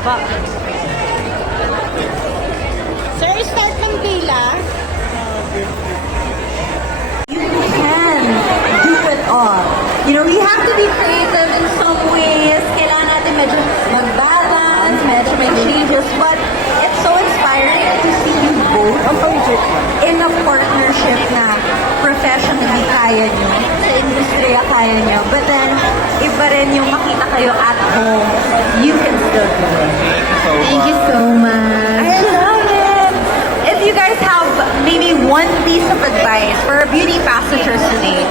baba. Sir, start ng pila. You can do it all. You know, you have to be creative in some ways. Kailangan natin medyo mag-balance, medyo may changes, but it's so inspiring to see you both in a partnership na professionally kaya nyo, sa industriya kaya nyo, but then iba rin yung makita kayo at home, you can still do it. Thank you so much. I love it. If you guys have maybe one piece of advice for our beauty passengers today,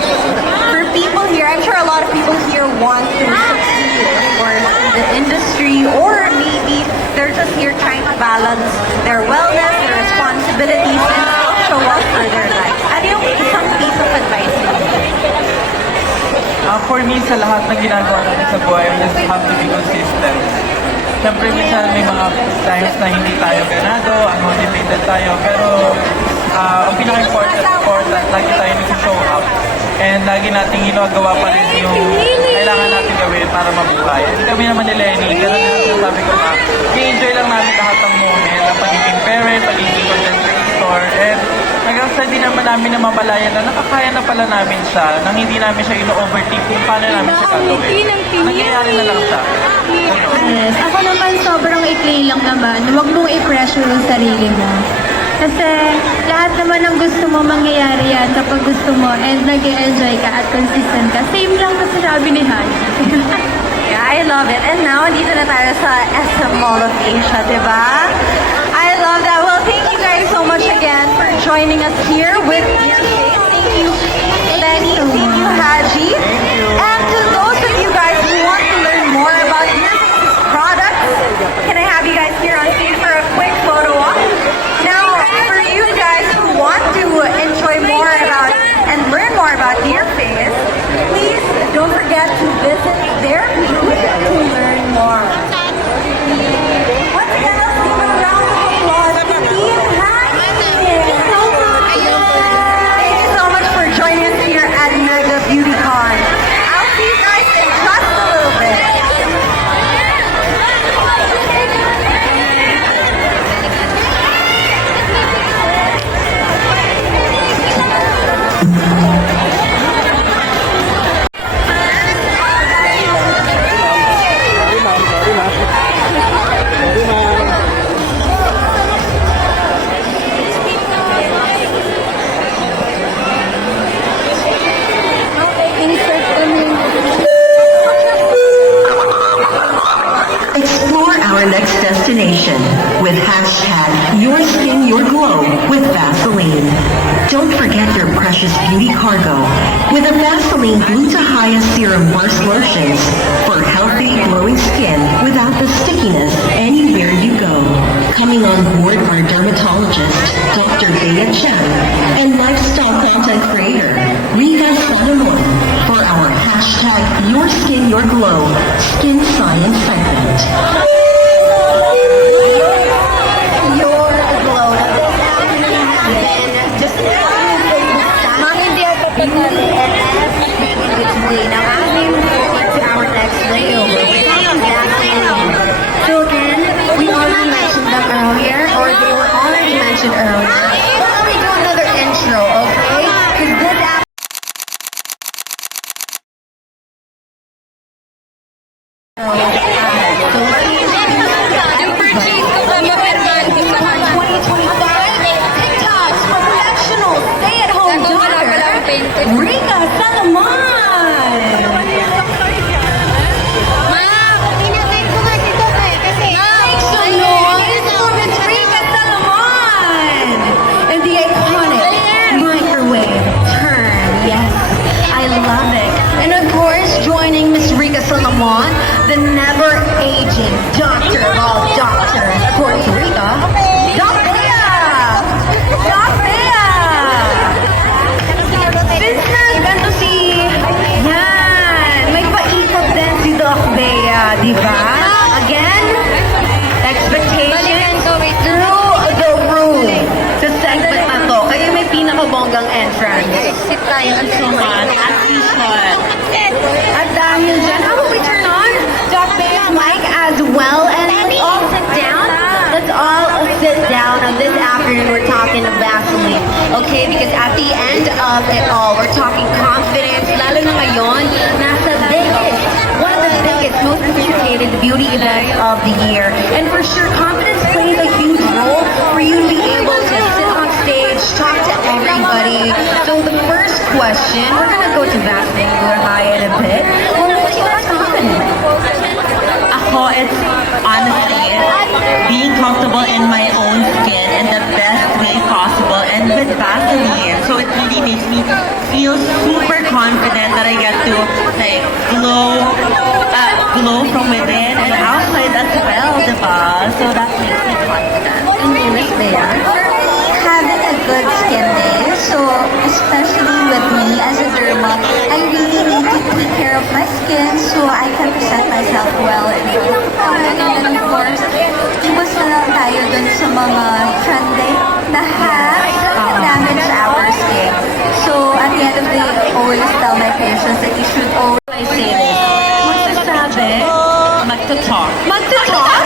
for people here, I'm sure a lot of people here want to succeed, of course, in the industry, or maybe they're just here trying to balance their wellness, their responsibilities, and still show up for their life. Ano yung isang piece of advice mo? For me, sa lahat ng ginagawa natin sa buhay, we just have to be consistent. Siyempre, minsan may mga times na hindi tayo ganado, unmotivated tayo, pero ang pinaka-important, lagi tayo nag-show up. And lagi natin ginagawa pa rin yung kailangan natin gawin para mabuhay. Hindi kami naman ni Lenny, pero sabi ko na, i-enjoy lang namin lahat ng moment, ang pagiging parent, pagiging content creator, and hanggang sa di naman namin na mamalayan na nakakaya na pala namin siya, nang hindi namin siya ino-overtake kung paano namin siya gagawin. Nangyayari na lang siya. Yes. Ako naman sobrang ikli lang naman. Huwag mong i-pressure yung sarili mo. Kasi lahat naman ng gusto mo mangyayari yan kapag gusto mo and nag-enjoy ka at consistent ka. Same lang sa sabi ni Han. Yeah, I love it. And now, dito na tayo sa SM Mall of Asia, diba? I love that. Well, thank you guys so much again for joining us here with Dear Face. Thank you, Lenny. Thank you, Haji. And to those of you guys who want to learn more about Dear Face's products, can I have you guys here on stage for a quick photo op? Now, for you guys who want to enjoy more about and learn more about Dear Face, please don't forget to visit their booth to learn more. Once again, let's give a round of applause to Team Haji. Thank you so much for joining us here at Mega BeautyCon. I'll see you guys in just a little bit. Explore our next destination with hashtag Your Skin Your Glow with Vaseline. Don't forget your precious beauty cargo with a Vaseline Gluta-Hya Serum Burst Lotions for healthy, glowing skin without the stickiness anywhere you go. Coming on board our dermatologist, Dr. Bea Chen, and lifestyle content creator, Riva Solomon, for our hashtag Your Skin Your Glow Skin Science segment. Your glow. This actually has been just beauty and everything in between. Now, as we move forward to our next layover, we have Vaseline. So again, we already mentioned them earlier, or they were already mentioned earlier. But let me do another intro, okay? Because this TikToks for professional stay-at-home daughter, Rica Salomon. Make some noise for Miss Rica Salomon and the iconic microwave turn. Yes, I love it. And of course, joining Miss Rica Salomon, the never-aging doctor of all doctors, according to Rica, Doc Bea! Doc Bea! Since nag-ano si... Yan! May paikot din si Doc Bea, di ba? Again, expectations through the roof. Sa segment na to, kayo may pinakabonggang entrance. Exit tayo ang suman at t-shirt. At dahil dyan, how about we turn on Doc Bea's mic as well, and let's all okay? Because at the end of it all, we're talking confidence, lalo na ngayon, nasa biggest, one of the biggest, most anticipated beauty events of the year. And for sure, confidence plays a huge role for you to be able to sit on stage, talk to everybody. So the first question, we're gonna go to Vaseline Gurhaya in a bit. What makes you most confident? Ako, it's honestly being comfortable in my own skin in the best way possible and with Vaseline. So it really makes me feel super confident that I get to like glow from within and outside as well, diba? So that makes me confident. And you, Miss Bea? Having a good skin day. So, especially with me as a derma, I really need to take care of my skin so I can present myself well in front of the public. And then, of course, iwas na lang tayo dun sa mga trending na hacks that damage our skin. So, at the end of the day, I always tell my patients that you should always I say this. Magsasabi? Magto-talk. Magto-talk?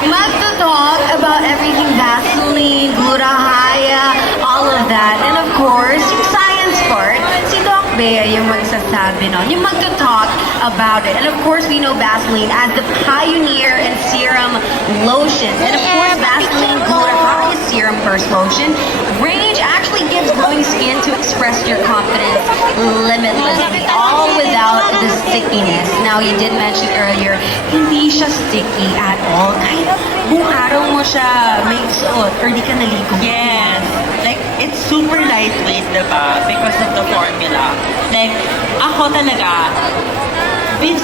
Magto-talk about everything Vaseline, Gurahaya, all of that. And of course, yung science part, si Doc Bea yung magsasabi nun. Yung magto-talk about it. And of course, we know Vaseline as the pioneer in serum lotions. And of course, Vaseline Gurahaya Serum Burst Lotion range actually gives glowing skin to express your confidence limitlessly, all without the stickiness. Now, you did mention earlier, hindi siya sticky at all. Kahit buong araw mo siya may suot or di ka naligo. Yes. Like, it's super lightweight, diba? Because of the formula. Like, ako talaga,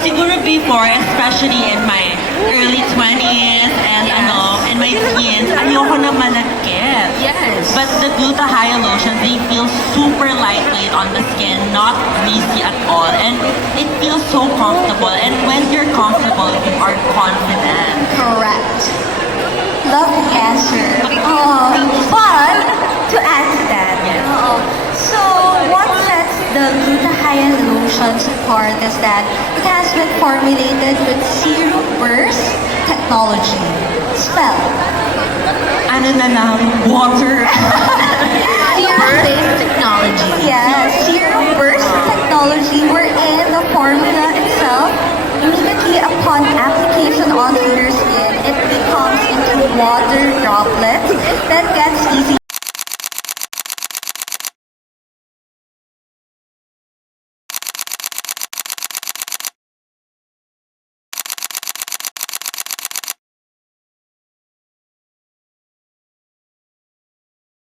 siguro before, especially in my early 20s and in my teens, ayoko na manakit. Yes. But the Gluta-Hya lotion, they feel super lightweight on the skin, not greasy at all. And it feels so comfortable. And when you're comfortable, you are confident. Correct. love the answer. But to add to that, so what sets the Gluta-Hya lotions apart is that it has been formulated with serum burst technology. Spell. Ano na lang, water